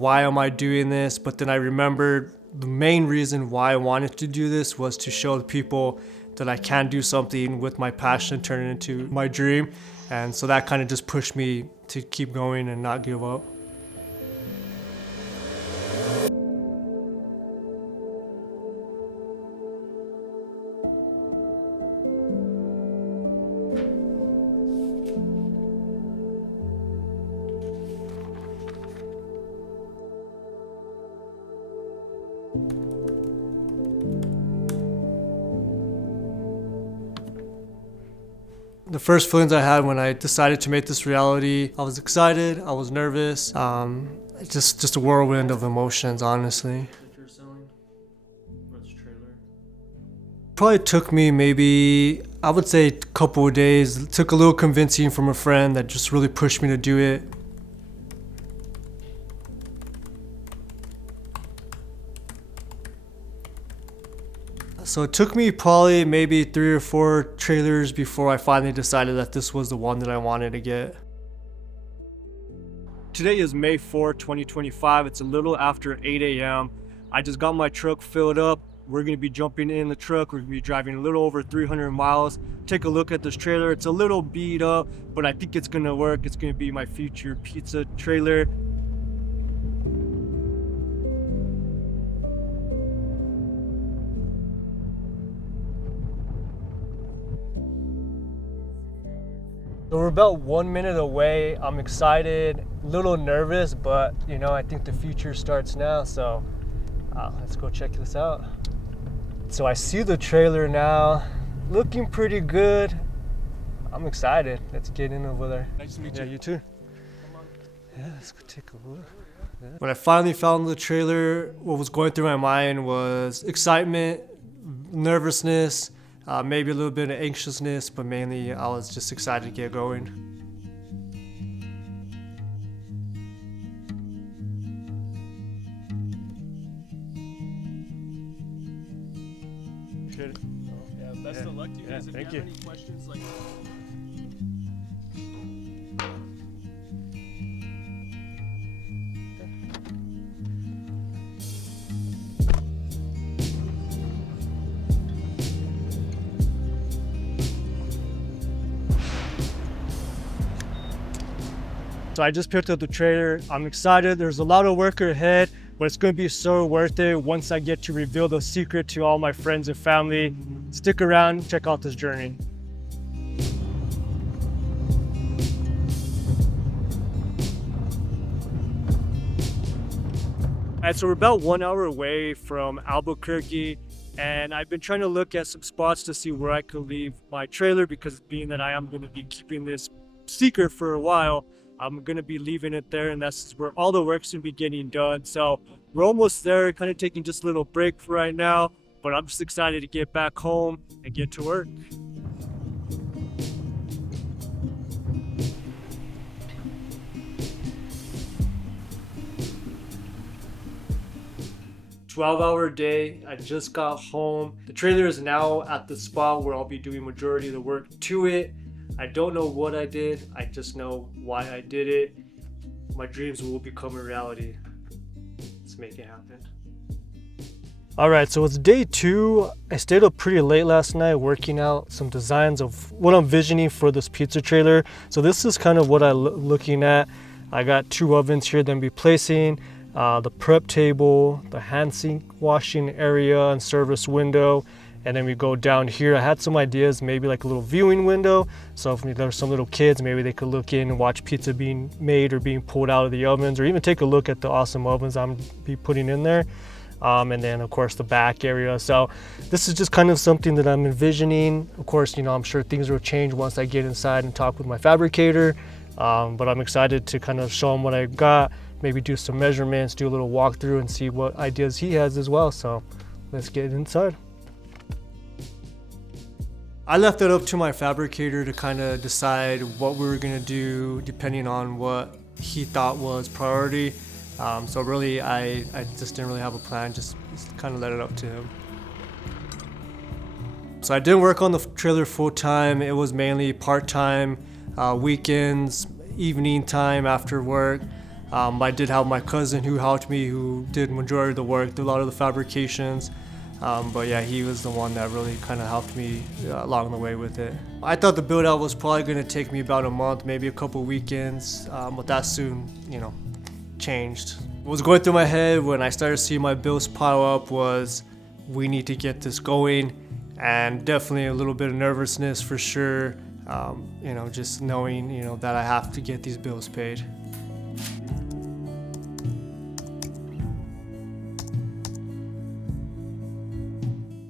why am I doing this? But then I remembered the main reason why I wanted to do this was to show the people that I can do something with my passion and turn it into my dream. And so that kind of just pushed me to keep going and not give up. The first feelings I had when I decided to make this reality, I was excited, I was nervous, just a whirlwind of emotions, honestly. Probably took me maybe, I would say a couple of days. It took a little convincing from a friend that just really pushed me to do it. So it took me probably maybe 3 or 4 trailers before I finally decided that this was the one that I wanted to get. Today is May 4, 2025. It's a little after 8 a.m. I just got my truck filled up. We're gonna be jumping in the truck. We're gonna be driving a little over 300 miles. Take a look at this trailer. It's a little beat up, but I think it's gonna work. It's gonna be my future pizza trailer. So we're about 1 minute away. I'm excited, a little nervous, but you know, I think the future starts now. So let's go check this out. So I see the trailer now, looking pretty good. I'm excited. Let's get in over there. Nice to meet you. Yeah, you too. Yeah, let's go take a look. Yeah. When I finally found the trailer, what was going through my mind was excitement, nervousness, maybe a little bit of anxiousness, but mainly I was just excited to get going. Appreciate it. Yeah, best of luck to you guys. If thank you you. have any questions, like. So I just picked up the trailer. I'm excited. There's a lot of work ahead, but it's going to be so worth it once I get to reveal the secret to all my friends and family. Stick around, check out this journey. All right, so we're about 1 hour away from Albuquerque, and I've been trying to look at some spots to see where I could leave my trailer, because being that I am going to be keeping this secret for a while, I'm going to be leaving it there, and that's where all the work's going to be getting done. So we're almost there, kind of taking just a little break for right now, but I'm just excited to get back home and get to work. "12-hour day. I just got home. The trailer is now at the spot where I'll be doing majority of the work to it. I don't know what I did. I just know why I did it. My dreams will become a reality. Let's make it happen." All right, so it's day 2. I stayed up pretty late last night working out some designs of what I'm visioning for this pizza trailer. So this is kind of what I'm looking at. I got 2 ovens here that I'm be placing, the prep table, the hand sink washing area and service window. And then we go down here. I had some ideas, maybe like a little viewing window. So if there's some little kids, maybe they could look in and watch pizza being made or being pulled out of the ovens, or even take a look at the awesome ovens I'm be putting in there. And then of course the back area. So this is just kind of something that I'm envisioning. Of course, you know, I'm sure things will change once I get inside and talk with my fabricator. But I'm excited to kind of show him what I got, maybe do some measurements, do a little walkthrough and see what ideas he has as well. So let's get inside. I left it up to my fabricator to kind of decide what we were gonna do depending on what he thought was priority. So really, I just didn't really have a plan, just kind of let it up to him. So I didn't work on the trailer full time. It was mainly part-time, weekends, evening time after work. I did have my cousin who helped me, who did majority of the work, did a lot of the fabrications. But yeah, he was the one that really kind of helped me along the way with it. I thought the build out was probably going to take me about a month, maybe a couple weekends, but that soon, changed. What was going through my head when I started seeing my bills pile up was, we need to get this going, and definitely a little bit of nervousness for sure. Just knowing, that I have to get these bills paid.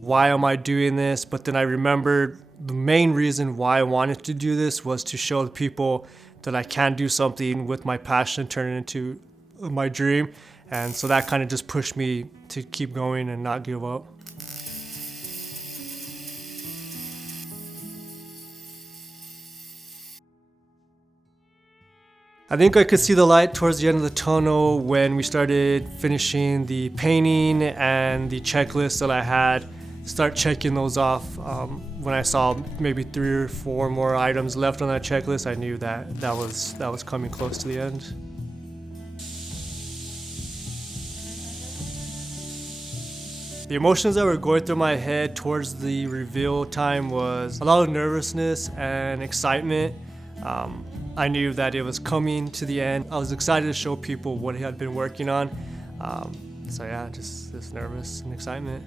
Why am I doing this? But then I remembered the main reason why I wanted to do this was to show the people that I can do something with my passion, turn it into my dream. And so that kind of just pushed me to keep going and not give up. I think I could see the light towards the end of the tunnel when we started finishing the painting and the checklist that I had. Start checking those off. When I saw maybe 3 or 4 more items left on that checklist, I knew that was coming close to the end. The emotions that were going through my head towards the reveal time was a lot of nervousness and excitement. I knew that it was coming to the end. I was excited to show people what he had been working on. So yeah, just this nervous and excitement.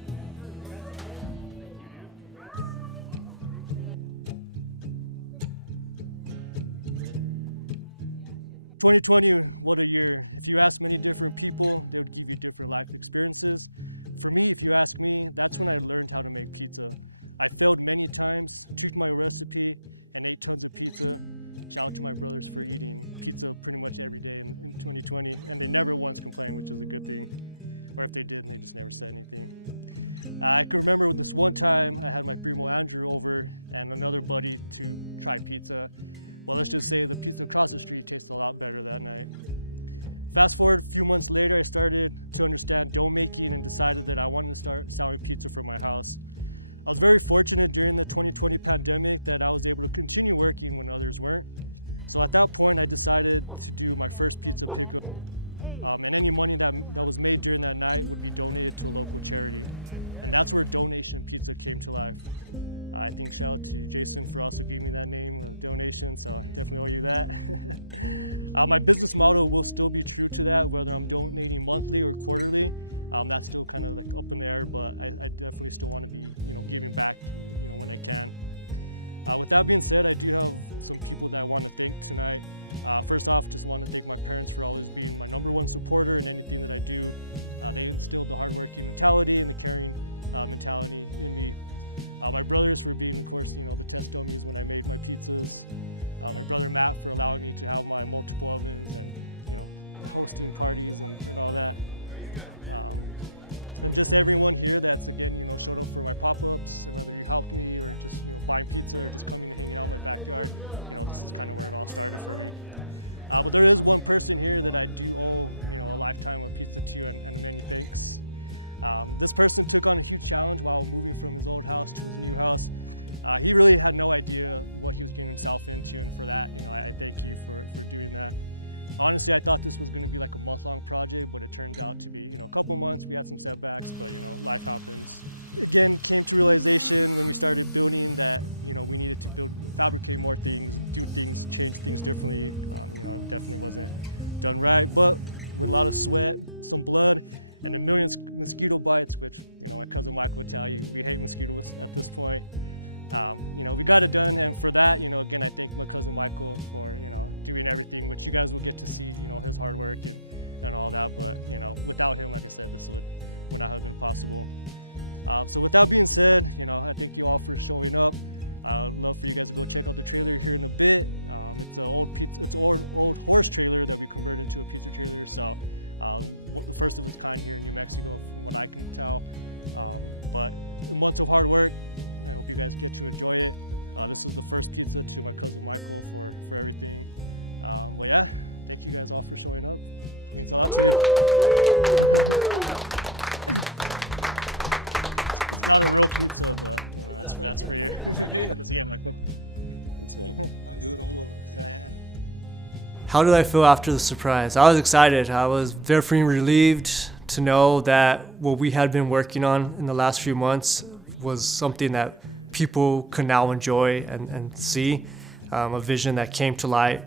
How did I feel after the surprise? I was excited. I was very relieved to know that what we had been working on in the last few months was something that people could now enjoy and see, a vision that came to light,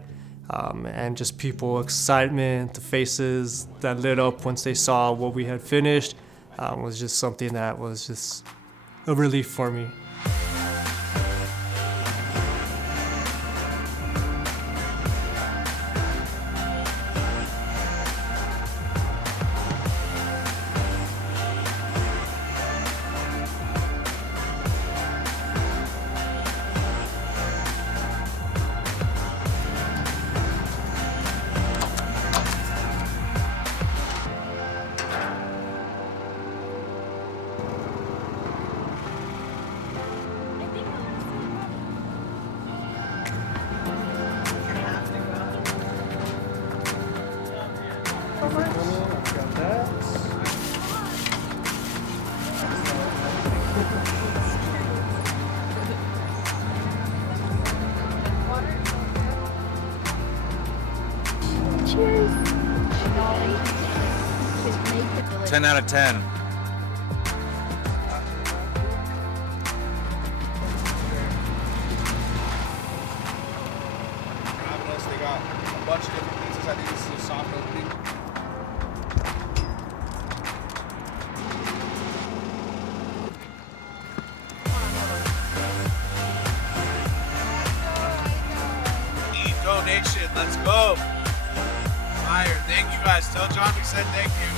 and just people excitement, the faces that lit up once they saw what we had finished, was just something that was just a relief for me. Cheers. 10 out of 10. They got a bunch of different pizzas. I think this is a soft opening. Eat donation. Let's go. Fire. Thank you guys. Tell John we said thank you.